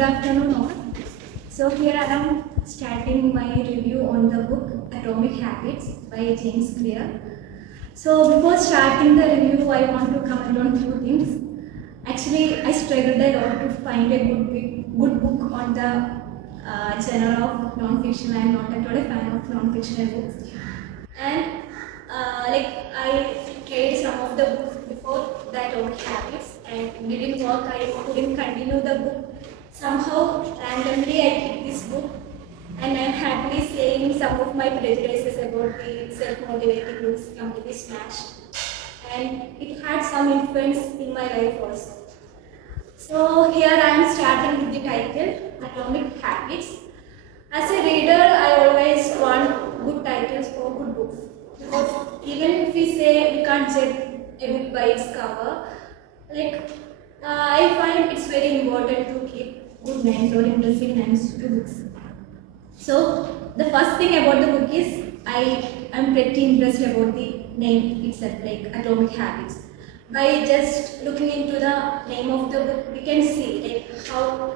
Good afternoon all. So here I am starting my review on the book Atomic Habits by James Clear. So before starting the review, I want to comment on few things. Actually, I struggled a lot to find a good book on the genre of non-fiction. I am not at all a fan of non-fictional books. And I tried some of the books before the Atomic Habits and didn't work. I couldn't continue the book. Somehow, randomly, I picked this book, and I'm happily saying some of my prejudices about the self-motivating books completely smashed. And it had some influence in my life also. So here I am starting with the title Atomic Habits. As a reader, I always want good titles for good books. Because even if we say we can't judge a book by its cover, I find it's very important to keep good names or impressive names to books. So the first thing about the book is I am pretty impressed about the name itself, like Atomic Habits. By just looking into the name of the book, we can see like how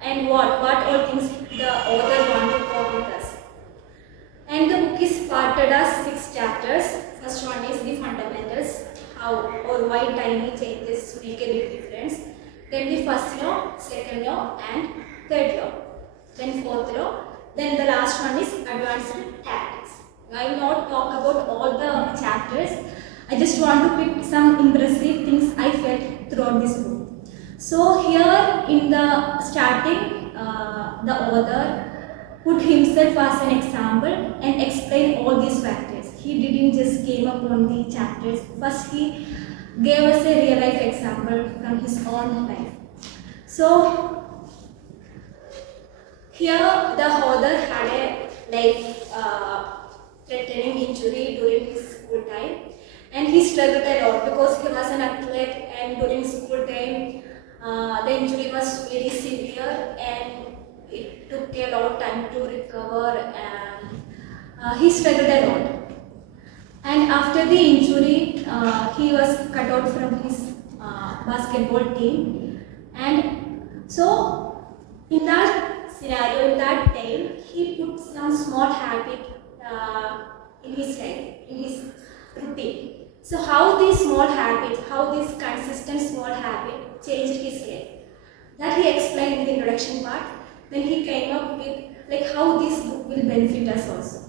and what all things the author want to talk with us. And the book is parted as 6 chapters. First one is the fundamentals, how or why tiny changes make a big difference. Then the first law, second law, and third law. Then fourth law. Then the last one is advanced tactics. I will not talk about all the chapters. I just want to pick some impressive things I felt throughout this book. So here in the starting, the author put himself as an example and explained all these factors. He didn't just came up on the chapters. First he gave us a real life example from his own life. So here the author had a life threatening injury during his school time, and he struggled a lot because he was an athlete, and during school time the injury was very severe and it took a lot of time to recover, and he struggled a lot. And after the injury, he was cut out from his basketball team, and so in that scenario, in that time, he put some small habit in his life, in his routine. So how these small habits, how this consistent small habit changed his life, that he explained in the introduction part. Then he came up with like how this book will benefit us also.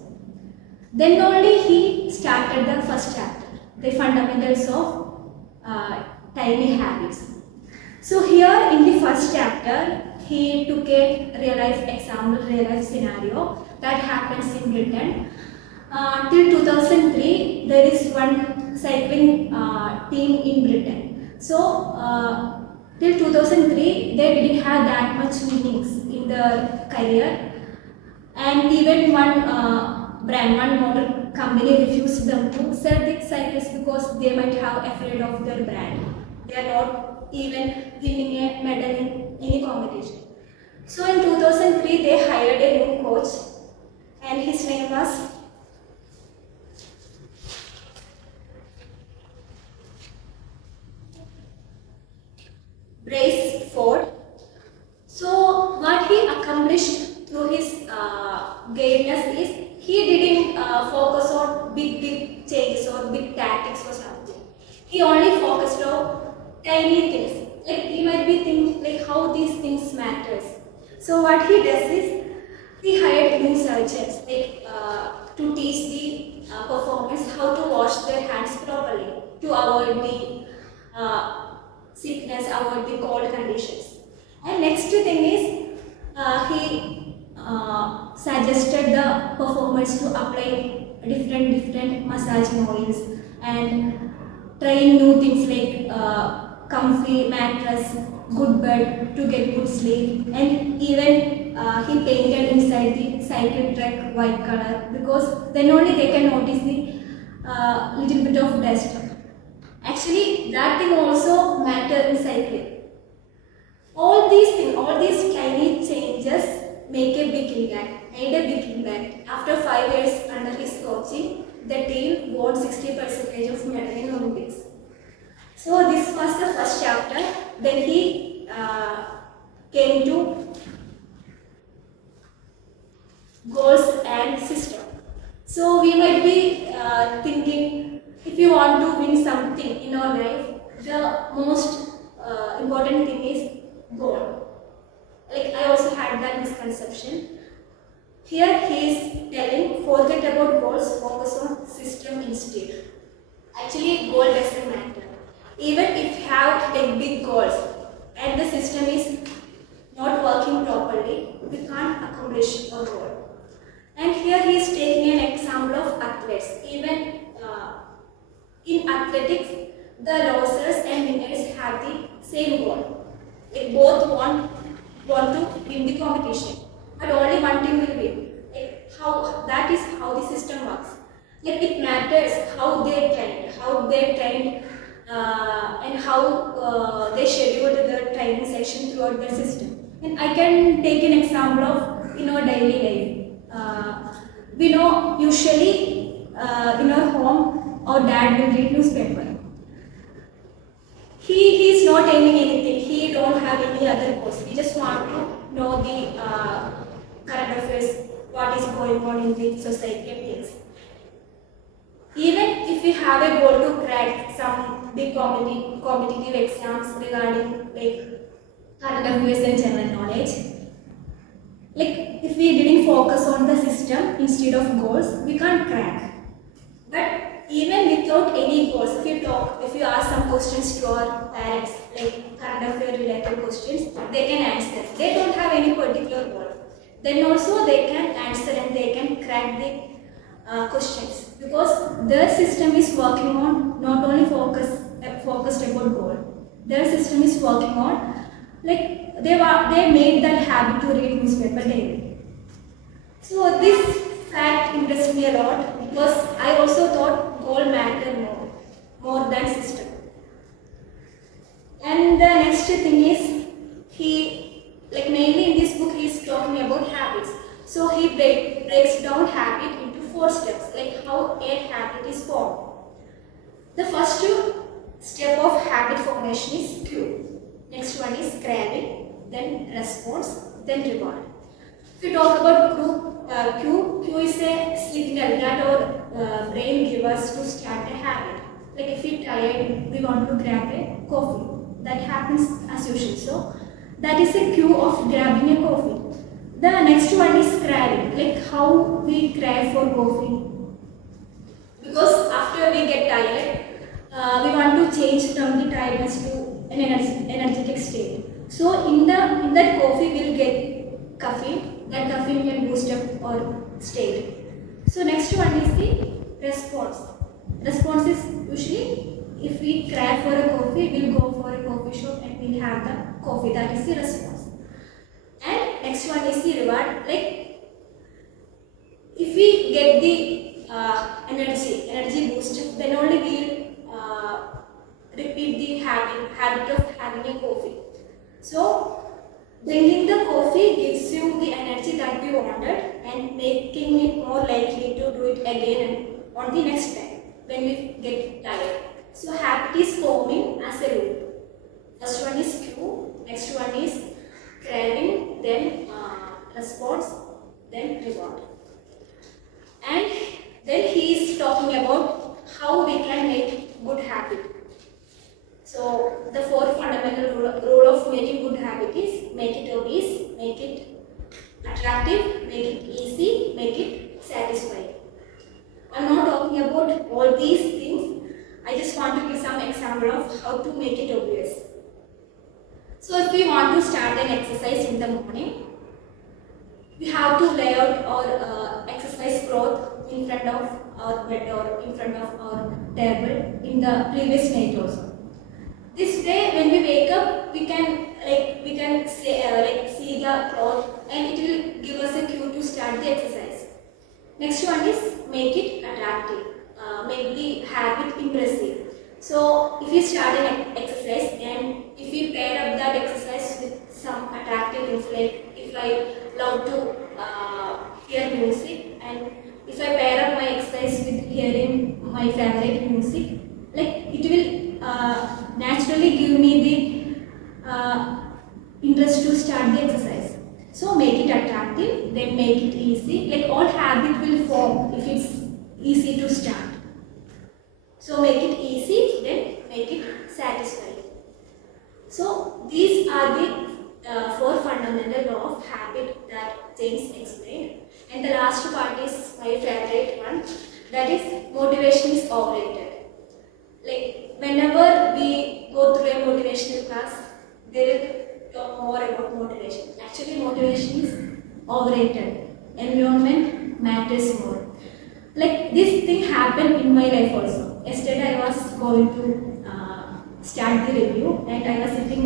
Then only he started the first chapter, the fundamentals of tiny habits. So here in the first chapter, he took a real life example, real life scenario that happens in Britain. Till 2003, there is one cycling team in Britain. So till 2003, they didn't have that much winnings in their career, and even one brand, one motor company refused them to sell the cycles because they might have afraid of their brand. They are not even winning a medal in any competition. So in 2003, they hired a new coach, and his name was Bryce Ford. So what he accomplished through his greatness is he didn't focus on big changes or big tactics or something. He only focused on tiny things. Like he might be thinking like how these things matters. So what he does is he hired new surgeons to teach the performers how to wash their hands properly to avoid the sickness, avoid the cold conditions. And next thing is he suggested the performers to apply different massaging oils and try new things like comfy mattress, good bed to get good sleep, and even he painted inside the cycle track white color because then only they can notice the little bit of dust. Actually, that thing also matter in cycling. All these things, all these tiny changes make a big impact. After 5 years under his coaching, the team won 60% of medal in Olympics. So this was the first chapter. Then he came to goals and system. So we might be thinking, if you want to win something in our life, the most important thing is goal. Like I also had that misconception. Here he is telling, forget about goals, focus on system instead. Actually, goal doesn't matter. Even if you have like big goals and the system is not working properly, we can't accomplish our goal. And here he is taking an example of athletes. Even in athletics, the losers and winners have the same goal. Like both want to win the competition, but only one team will win. Like that is how the system works. Like it matters how they trained, and how they scheduled the training session throughout the system. And I can take an example of in our daily life. We know usually in our home our dad will read newspaper. He is not aiming anything. He don't have any other goals. We just want to know the current affairs, what is going on in the society and things. Even if we have a goal to crack some big competitive exams regarding like current affairs and general knowledge, like if we didn't focus on the system instead of goals, we can't crack. But even without any goals, if you ask some questions to our parents, like current affair related questions, they can answer. They don't have any particular goal. Then also they can answer and they can crack the questions, because their system is working on not only focused about goal. Their system is working on like they made that habit to read newspaper daily. So this fact impressed me a lot, because I also thought goal mattered more than system. And the next thing is, mainly in this book he is talking about habits. So he breaks down habit into 4 steps, like how a habit is formed. The first step of habit formation is cue. Next one is craving, then response, then reward. If we talk about cue is a signal that our brain gives us to start a habit. Like if we're tired, we want to grab a coffee. That happens as usual. So that is a cue of grabbing a coffee. The next one is craving, like how we crave for coffee. Because after we get tired, we want to change from the tiredness to an energetic state. So in that coffee we'll get caffeine. That caffeine can boost up our state. So next one is the response. Response is usually if we crave for a coffee, we'll go for a coffee shop and we'll have the coffee. That is the response. And next one is the reward. Like if we get the energy boost, then only we'll repeat the habit of having a coffee. So drinking the coffee gives you the energy that we wanted and making it more likely to do it again and on the next time when we get tired. So habit is forming as a loop. First one is cue, next one is craving, then response, then reward. And then he is talking about how we can make good habit. So the 4 fundamental rule of making good habit is make it obvious, make it attractive, make it easy, make it satisfying. I'm not talking about all these things. I just want to give some example of how to make it obvious. So if we want to start an exercise in the morning, we have to lay out our exercise cloth in front of our bed or in front of our table in the previous night also. This way, when we wake up, we can see the cloth and it will give us a cue to start the exercise. Next one is make it attractive, make the habit impressive. So if you start an exercise and if you pair up that exercise with some attractive things, like if I love to hear music and if I pair up my exercise with hearing my favorite music, like it will naturally give me the interest to start the exercise. So make it attractive, then make it easy. Like all habit will form if it's easy to start. So make it easy, then make it satisfying. So these are the four fundamental law of habit that James explained. And the last part is my favorite one, that is motivation is overrated. Like whenever we go through a motivational class, they will talk more about motivation. Actually, motivation is overrated. Environment matters more. Like this thing happened in my life also. Yesterday I was going to start the review and I was sitting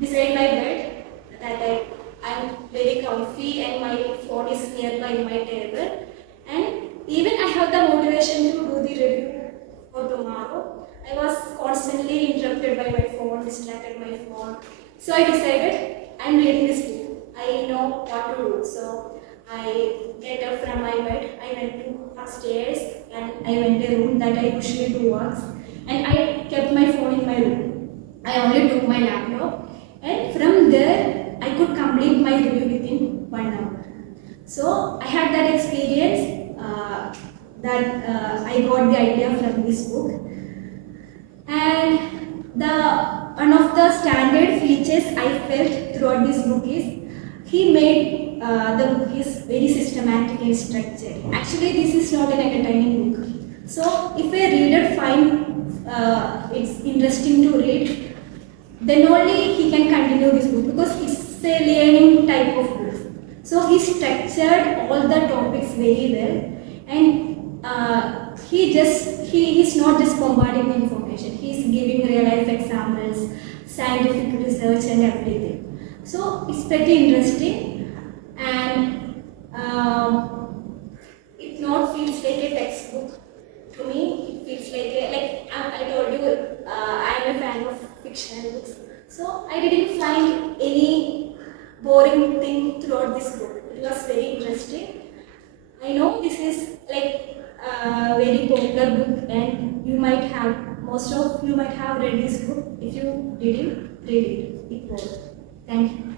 beside my bed that I'm very comfy and my phone is nearby in my table, and even I have the motivation to do the review for tomorrow. I was constantly interrupted by my phone, distracted by my phone. So I decided I'm reading this book. I know what to do. So I get up from my bed, I went to upstairs and I went to a room that I usually do works, and I kept my phone in my room. I only took my laptop, and from there I could complete my review within 1 hour. So I had that experience that I got the idea from this book. And one of the standard features I felt throughout this book is he made the book is very systematic and structured. Actually, this is not an entertaining book. So if a reader finds it's interesting to read, then only he can continue this book because it's a learning type of book. So he structured all the topics very well, and he is not just bombarding the information. He is giving real life examples, scientific research, and everything. So it's pretty interesting, and it not feels like a textbook to me. It feels like I told you, I am a fan of fictional books. So I didn't find any boring thing throughout this book. It was very interesting. I know this is like a very popular book, and most of you might have read this book. If you didn't, read it. It was. Thank you.